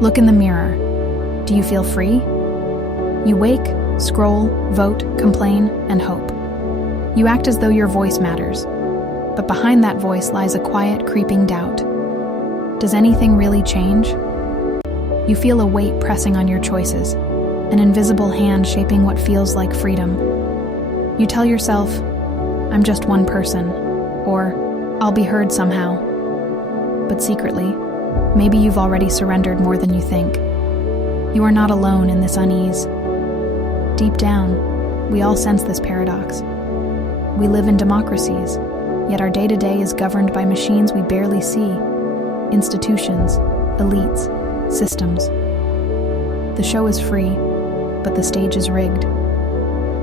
Look in the mirror. Do you feel free? You wake, scroll, vote, complain, and hope. You act as though your voice matters, but behind that voice lies a quiet, creeping doubt. Does anything really change? You feel a weight pressing on your choices, an invisible hand shaping what feels like freedom. You tell yourself, I'm just one person, or I'll be heard somehow. But secretly, maybe you've already surrendered more than you think. You are not alone in this unease. Deep down, we all sense this paradox. We live in democracies, yet our day-to-day is governed by machines we barely see. Institutions, elites, systems. The show is free, but the stage is rigged.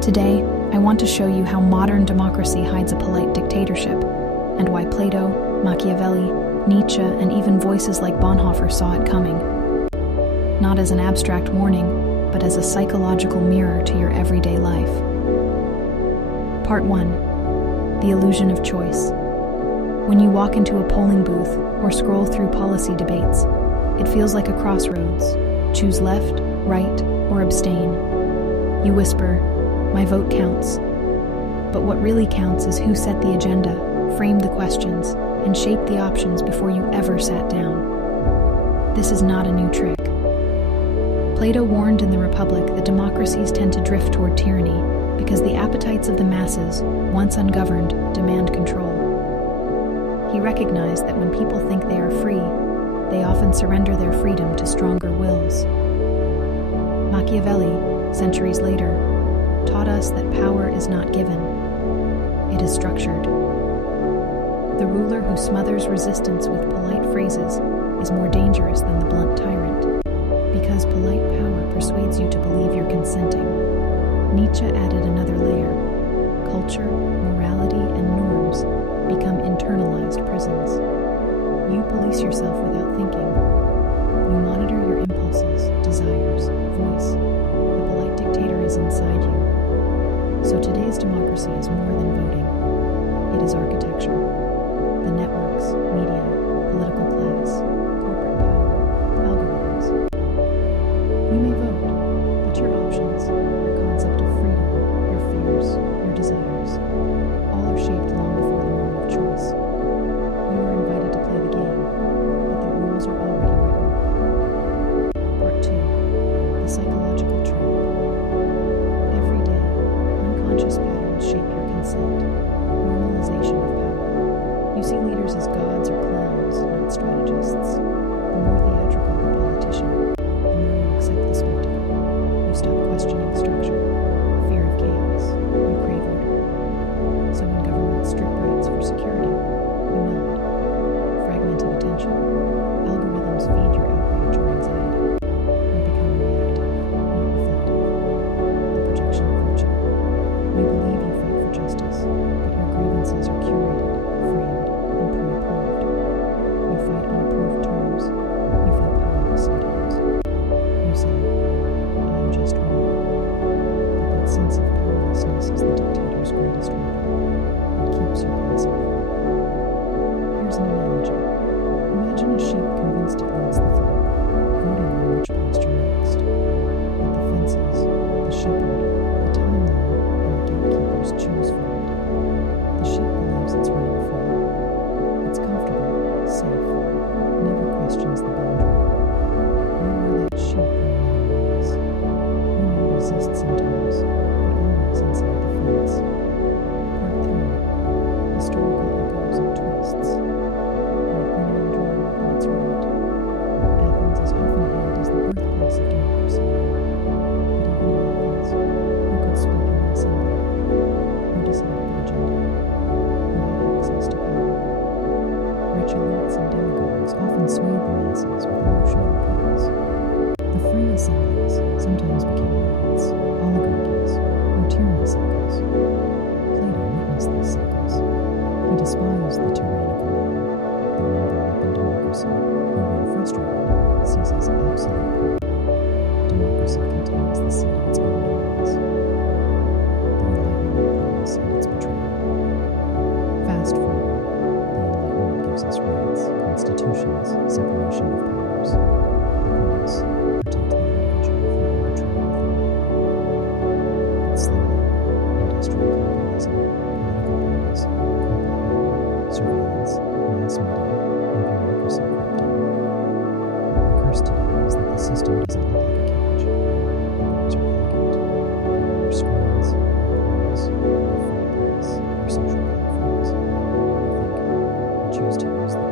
Today, I want to show you how modern democracy hides a polite dictatorship, and why Plato, Machiavelli, Nietzsche, and even voices like Bonhoeffer saw it coming. Not as an abstract warning, but as a psychological mirror to your everyday life. Part 1. The illusion of choice. When you walk into a polling booth or scroll through policy debates, it feels like a crossroads. Choose left, right, or abstain. You whisper, my vote counts. But what really counts is who set the agenda, framed the questions, and shaped the options before you ever sat down. This is not a new trick. Plato warned in the Republic that democracies tend to drift toward tyranny because the appetites of the masses, once ungoverned, demand control. He recognized that when people think they are free, they often surrender their freedom to stronger wills. Machiavelli, centuries later, taught us that power is not given, it is structured. The ruler who smothers resistance with polite phrases is more dangerous than the blunt tyrant, because polite power persuades you to believe you're consenting. Nietzsche added another layer. Culture, morality, and norms become internalized prisons. You police yourself without thinking. You monitor your impulses, desires, voice. The polite dictator is inside you. So today's democracy is more than voting. It is architecture. The networks, media, political class, corporate power, algorithms. You may vote, but your options, your concept of freedom, your fears, your desires, all are shaped long before the moment of choice. You are invited to play the game, but the rules are already written. Part 2. The psychological trap. Every day, unconscious patterns shape your consent. Normalization of power. You see leaders as gods or clowns, not strategists. The more theatrical the politician, the more you accept the spectacle. You stop questioning structure, fear of chaos, you crave order. So when governments strip rights for security, you nod. Fragmented attention, algorithms feed your outrage or anxiety. You become reactive, not reflective. The projection of virtue. You believe you fight for justice, but your grievances are curated, framed, and pre-approved. You fight on approved terms. You feel powerless sometimes. You say, I'm just one. But that sense of powerlessness is the dictator's greatest weapon. It keeps you passive. Here's an analogy. Imagine a sheep convinced it leads the flock, voting on which pasture next. But the fences, the shepherd, the timeline, and the gatekeepers choose for it. The sheep believes it's running free. It's comfortable, safe, never questions the boundary. You are that sheep in many ways. You may resist sometimes, but always inside the fence. Part 3. Historical echoes and twists. Both Roman drama and its root. Athens is often hailed as the birthplace of democracy. But even in Athens, who could speak in the assembly? Who decided the agenda? Who had access to power? Rich elites and demagogues often swayed the masses with emotional appeals. The free assemblies sometimes became riots, oligarchies, or tyranny cycles. Plato witnessed these cycles. He despised the tyrannical man, the one brought up in democracy, who, when frustrated, seizes absolute power. Democracy contains the seed of its own demise. The Enlightenment promise and its betrayal. Fast forward, the Enlightenment gives us rights, constitutions, separation of powers. The promise, The system doesn't look like a cage. The doors are elegant. There are screens, portals, free press, or social platforms. We choose to use them.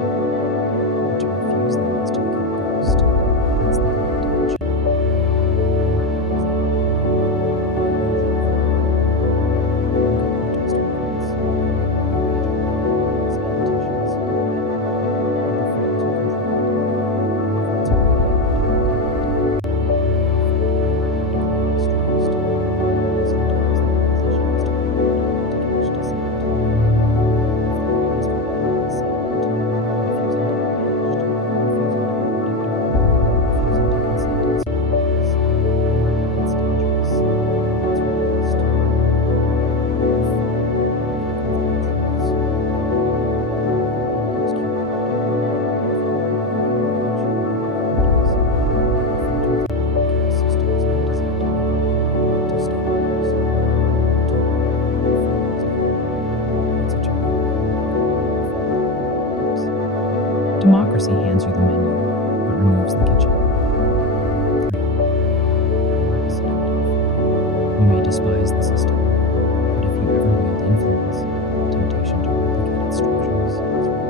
But to refuse them is to become a ghost. That's the polite dimension. Democracy hands you the menu, but removes the kitchen. 3. You may despise the system, but if you ever wield influence, temptation to replicate its structures is real.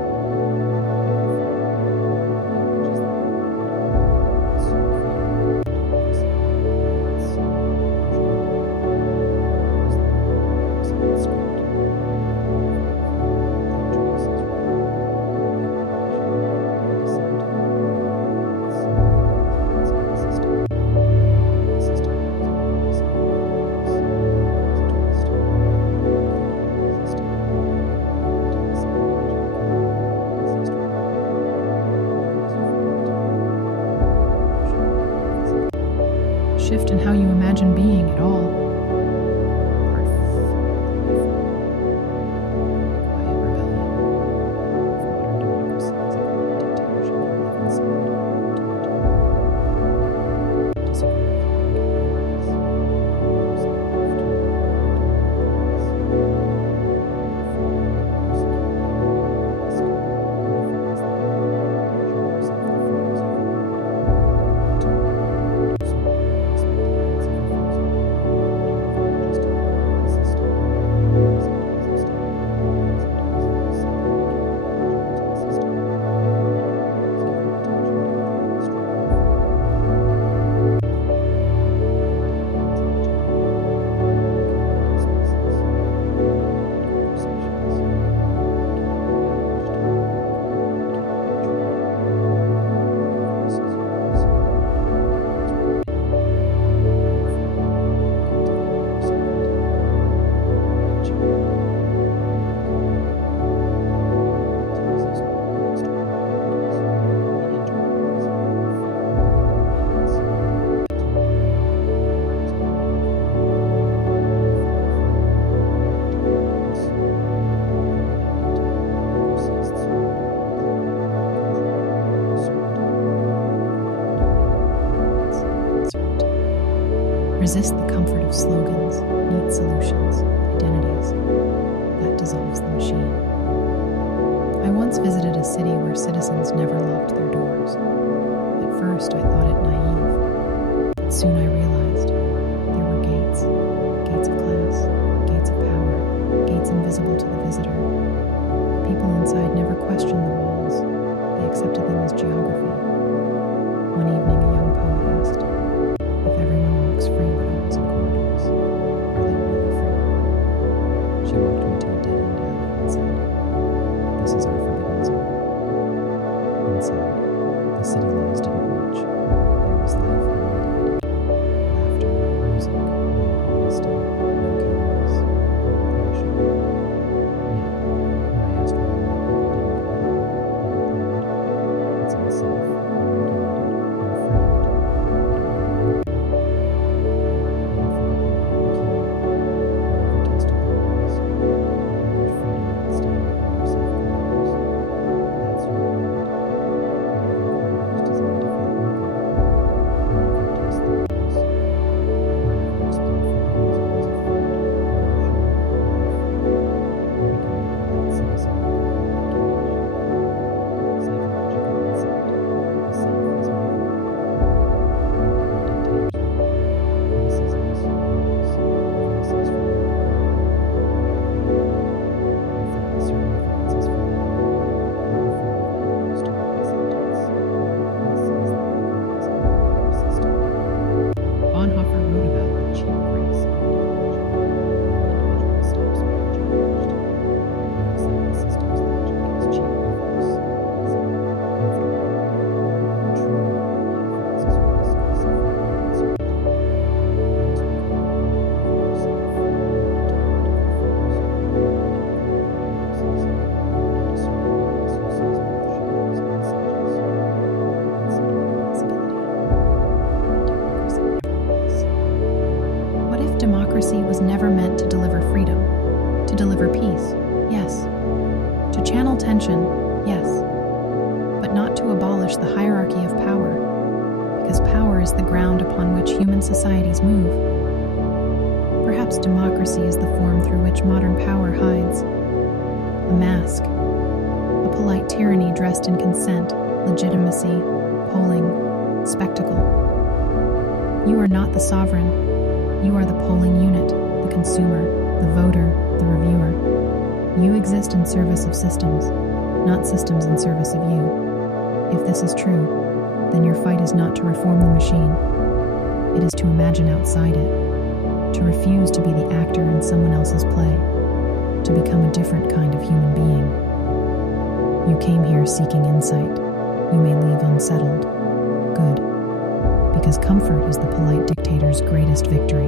Shift in how you imagine being at all. Part 4. Quiet rebellion. If modern democracy is a polite dictatorship you live inside, disagree with your own Resist the comfort of slogans, neat solutions, identities. That dissolves the machine. I once visited a city where citizens never locked their doors. At first, I thought it naive, but soon I realized there were gates. Gates of class, gates of power, gates invisible to the visitor. The people inside never questioned the walls. They accepted them as geography. One evening, a young poet asked, if everyone walks free but always in corridors, are they really free? She walked me to a dead-end alley and said, this is our forbidden zone. Inside, the city laws didn't reach. There was life unmediated. Laughter, music, raw honesty, no cameras, no permission. Yet, when I asked why more people didn't go there, they replied, it's unsafe, unregulated, unfree. democracy was never meant to deliver freedom, to deliver peace, yes, to channel tension, yes, but not to abolish the hierarchy of power, because power is the ground upon which human societies move. Perhaps democracy is the form through which modern power hides. A mask, a polite tyranny dressed in consent, legitimacy, polling, spectacle. You are not the sovereign. You are the polling unit, the consumer, the voter, the reviewer. You exist in service of systems, not systems in service of you. If this is true, then your fight is not to reform the machine. It is to imagine outside it, to refuse to be the actor in someone else's play, to become a different kind of human being. You came here seeking insight. You may leave unsettled. Good. Because comfort is the polite dictator's greatest victory.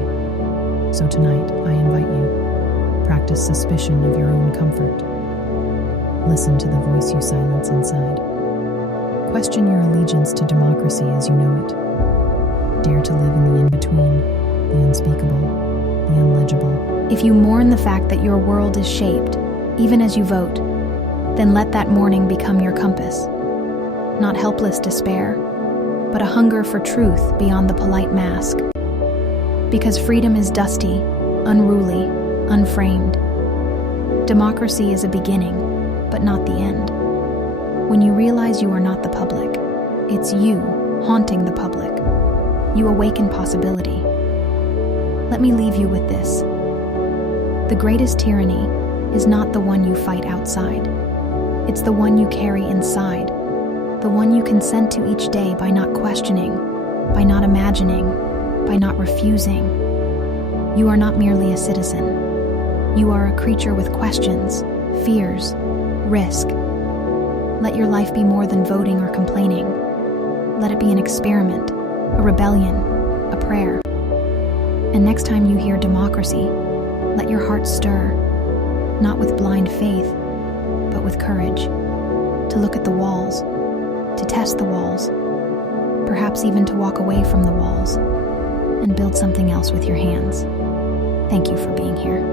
So tonight, I invite you, practice suspicion of your own comfort. Listen to the voice you silence inside. Question your allegiance to democracy as you know it. Dare to live in the in-between, the unspeakable, the unlegible. If you mourn the fact that your world is shaped, even as you vote, then let that mourning become your compass. Not helpless despair, but a hunger for truth beyond the polite mask. Because freedom is dusty, unruly, unframed. Democracy is a beginning, but not the end. When you realize you are not the public, it's you haunting the public. You awaken possibility. Let me leave you with this. The greatest tyranny is not the one you fight outside. It's the one you carry inside. The one you consent to each day by not questioning, by not imagining, by not refusing. You are not merely a citizen. You are a creature with questions, fears, risk. Let your life be more than voting or complaining. Let it be an experiment, a rebellion, a prayer. And next time you hear democracy, let your heart stir, not with blind faith, but with courage, to look at the walls, to test the walls, perhaps even to walk away from the walls and build something else with your hands. Thank you for being here.